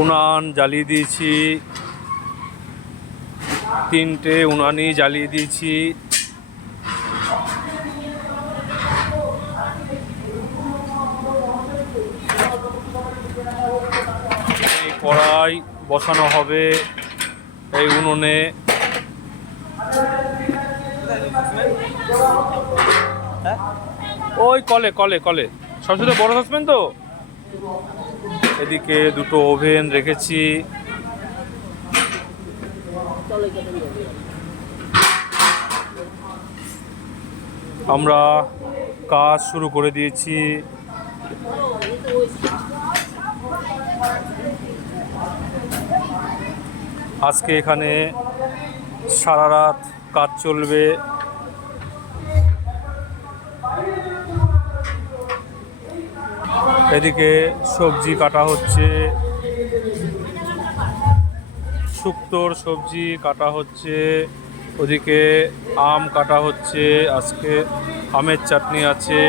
উনান জ্বালিয়ে দিয়েছি, 3টে উনানই জ্বালিয়ে দিয়েছি। এই কড়াই বসানো হবে এই উনুনে। ওই কলে কলে কলে সবচেয়ে বড় সসপ্যান তো। এদিকে দুটো ওভেন রেখেছি। আমরা কাজ শুরু করে দিয়েছি। আজকে এখানে সারা রাত কাজ চলবে। এদিকে সবজি কাটা হচ্ছে, শুক্তোর সবজি কাটা হচ্ছে। ওদিকে আম কাটা হচ্ছে, আজকে আমের চাটনি আছে।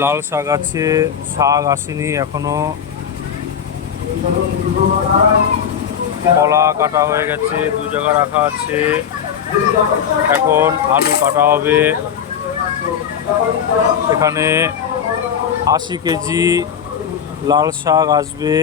লাল শাক আছে, শাক আসেনি এখনো। কলা কাটা হয়ে গেছে, 2 জায়গায় রাখা আছে। এখন আলু কাটা হবে। এখানে 80 কেজি লাল শাক আসবে।